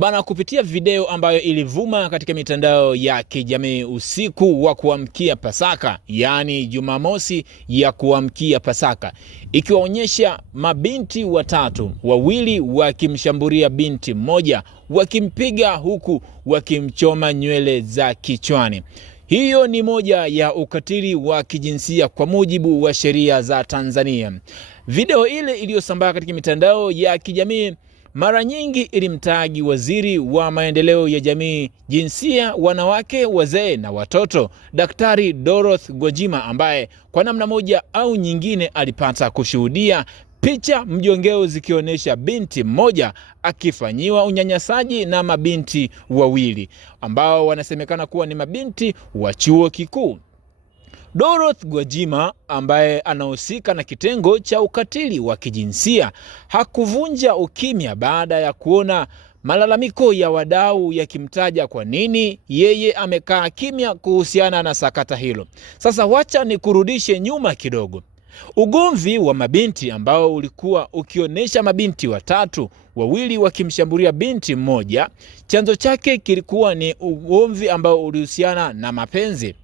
Bana, kupitia video ambayo ilivuma katika mitandao ya kijamii usiku wa kuamkia Pasaka, yani Jumamosi ya kuamkia Pasaka, ikiwaonyesha mabinti watatu, wawili wakimshambulia binti mmoja, wakimpiga huku wakimchoma nywele za kichwani. Hiyo ni moja ya ukatili wa kijinsia kwa mujibu wa sheria za Tanzania. Video ile iliyosambaa katika mitandao ya kijamii mara nyingi ilimtagi Waziri wa Maendeleo ya Jamii, Jinsia, Wanawake, Wazee na Watoto, Daktari Dorothy Gwajima, ambaye kwa namna moja au nyingine alipata kushuhudia picha mjongeo zikionyesha binti mmoja akifanyiwa unyanyasaji na mabinti wawili ambao wanasemekana kuwa ni mabinti wa chuo kikuu. Dorothy Gwajima, ambaye anahusika na kitengo cha ukatili wa kijinsia, hakuvunja ukimya baada ya kuona malalamiko ya wadau yakimtaja kwa nini yeye amekaa kimya kuhusiana na sakata hilo. Sasa wacha ni kurudishe nyuma kidogo. Ugomvi wa mabinti ambao ulikuwa ukionyesha mabinti watatu, wawili wakimshambulia binti mmoja, chanzo chake kilikuwa ni ugomvi ambao ulihusiana na mapenzi.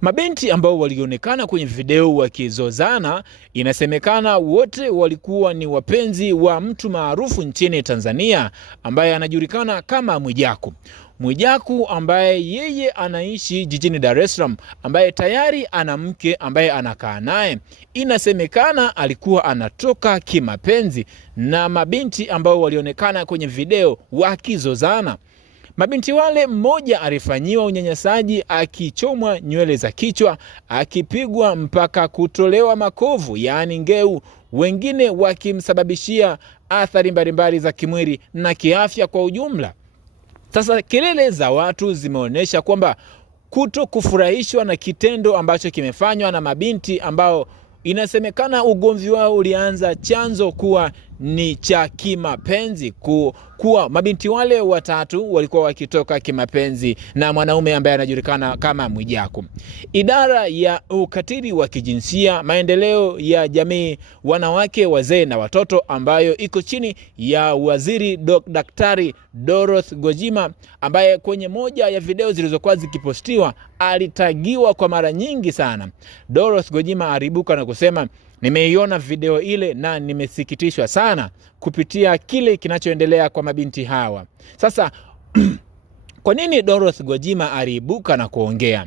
Mabinti ambao walionekana kwenye video wakizozana, inasemekana wote walikuwa ni wapenzi wa mtu maarufu nchini Tanzania ambaye anajulikana kama Mwijaku. Mwijaku ambaye yeye anaishi jijini Dar es Salaam, ambaye tayari ana mke ambaye anakaa naye. Inasemekana alikuwa anatoka kimapenzi na mabinti ambao walionekana kwenye video wakizozana. Mabinti wale, mmoja alifanyiwa unyanyasaji akichomwa nywele za kichwa, akipigwa mpaka kutolewa makovu yaani ngeu, wengine wakimsababishia athari mbalimbali za kimwili na kiafya kwa ujumla. Sasa kelele za watu zimeonyesha kwamba kuto kufurahishwa na kitendo ambacho kimefanywa na mabinti ambao inasemekana ugomvi wao ulianza chanzo kuwa ni cha kimapenzi, kuwa mabinti wale watatu walikuwa wakitoka kimapenzi na mwanaume ambaye anajulikana kama Mwijaku. Idara ya ukatili wa kijinsia, maendeleo ya jamii, wanawake, wazee na watoto, ambayo iko chini ya Waziri Daktari Dorothy Gwajima, ambaye kwenye moja ya video zilizokuwa zikipostiwa alitagiwa kwa mara nyingi sana. Dorothy Gwajima aliibuka na kusema, nimeiona video ile na nimesikitishwa sana kupitia kile kinachoendelea kwa mabinti hawa. Sasa kwa nini Dorothy Gwajima aliibuka na kuongea?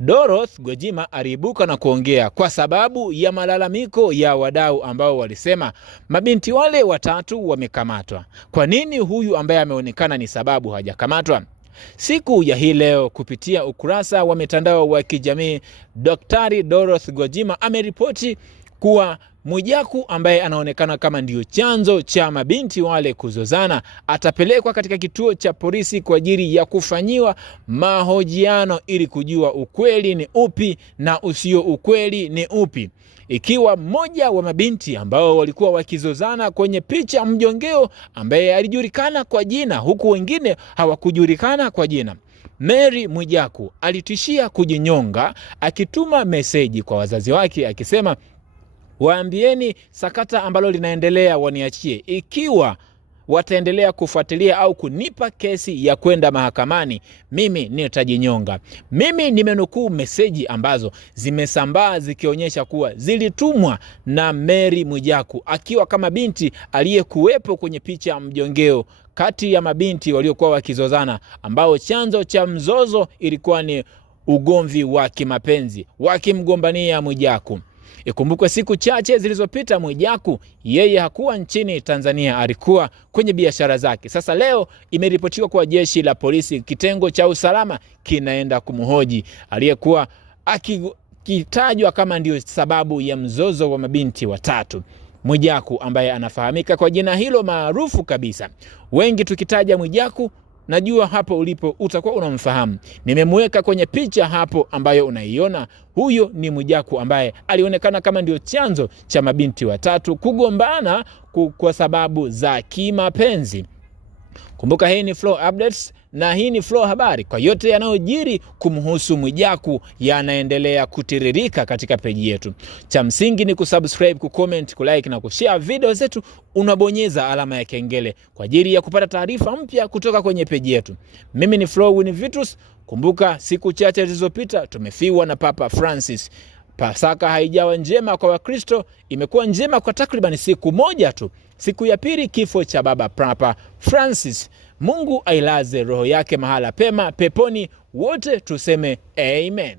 Dorothy Gwajima aliibuka na kuongea kwa sababu ya malalamiko ya wadau ambao walisema mabinti wale watatu wamekamatwa. Kwa nini huyu ambaye ameonekana ni sababu hajakamatwa? Siku ya hii leo kupitia ukurasa wa mitandao wa kijamii, Daktari Dorothy Gwajima ameripoti kuwa Mwijaku ambaye anaonekana kama ndio chanzo cha mabinti wale kuzozana atapelekwa katika kituo cha polisi kwa ajili ya kufanyiwa mahojiano ili kujua ukweli ni upi na usio ukweli ni upi. Ikiwa mmoja wa mabinti ambao walikuwa wakizozana kwenye picha mjongeo ambaye alijulikana kwa jina huku wengine hawakujulikana kwa jina, Mary Mwijaku alitishia kujinyonga akituma meseji kwa wazazi wake akisema, waambieni sakata ambalo linaendelea waniachie. Ikiwa wataendelea kufuatilia au kunipa kesi ya kwenda mahakamani, mimi nitajinyonga. Mimi nimenukuu meseji ambazo zimesambaa zikionyesha kuwa zilitumwa na Mary Mwijaku akiwa kama binti aliyekuwepo kwenye picha mjongeo kati ya mabinti waliokuwa wakizozana, ambao chanzo cha mzozo ilikuwa ni ugomvi wa kimapenzi wakimgombania Mwijaku. Ikumbukwe siku chache zilizopita Mwijaku yeye hakuwa nchini Tanzania, alikuwa kwenye biashara zake. Sasa leo imeripotiwa kwa jeshi la polisi kitengo cha usalama kinaenda kumhoji aliyekuwa akitajwa kama ndio sababu ya mzozo wa mabinti watatu, Mwijaku ambaye anafahamika kwa jina hilo maarufu kabisa. Wengi tukitaja Mwijaku, najua hapo ulipo utakuwa unamfahamu. Nimemweka kwenye picha hapo ambayo unaiona. Huyo ni Mwijaku ambaye alionekana kama ndio chanzo cha mabinti watatu kugombana kwa sababu za kimapenzi. Kumbuka hii ni Flow Updates na hii ni Flow Habari. Kwa yote yanayojiri kumhusu Mwijaku yanaendelea kutiririka katika peji yetu. Cha msingi ni kusubscribe, kucomment, kulike na kushare video zetu. Unabonyeza alama ya kengele kwa ajili ya kupata taarifa mpya kutoka kwenye peji yetu. Mimi ni Flow Winnie. Kumbuka siku chache zilizopita tumefiwa na Papa Francis. Pasaka haijawa njema kwa Wakristo, imekuwa njema kwa takriban siku moja tu. Siku ya pili kifo cha Baba Papa Francis. Mungu ailaze roho yake mahala pema peponi. Wote tuseme amen.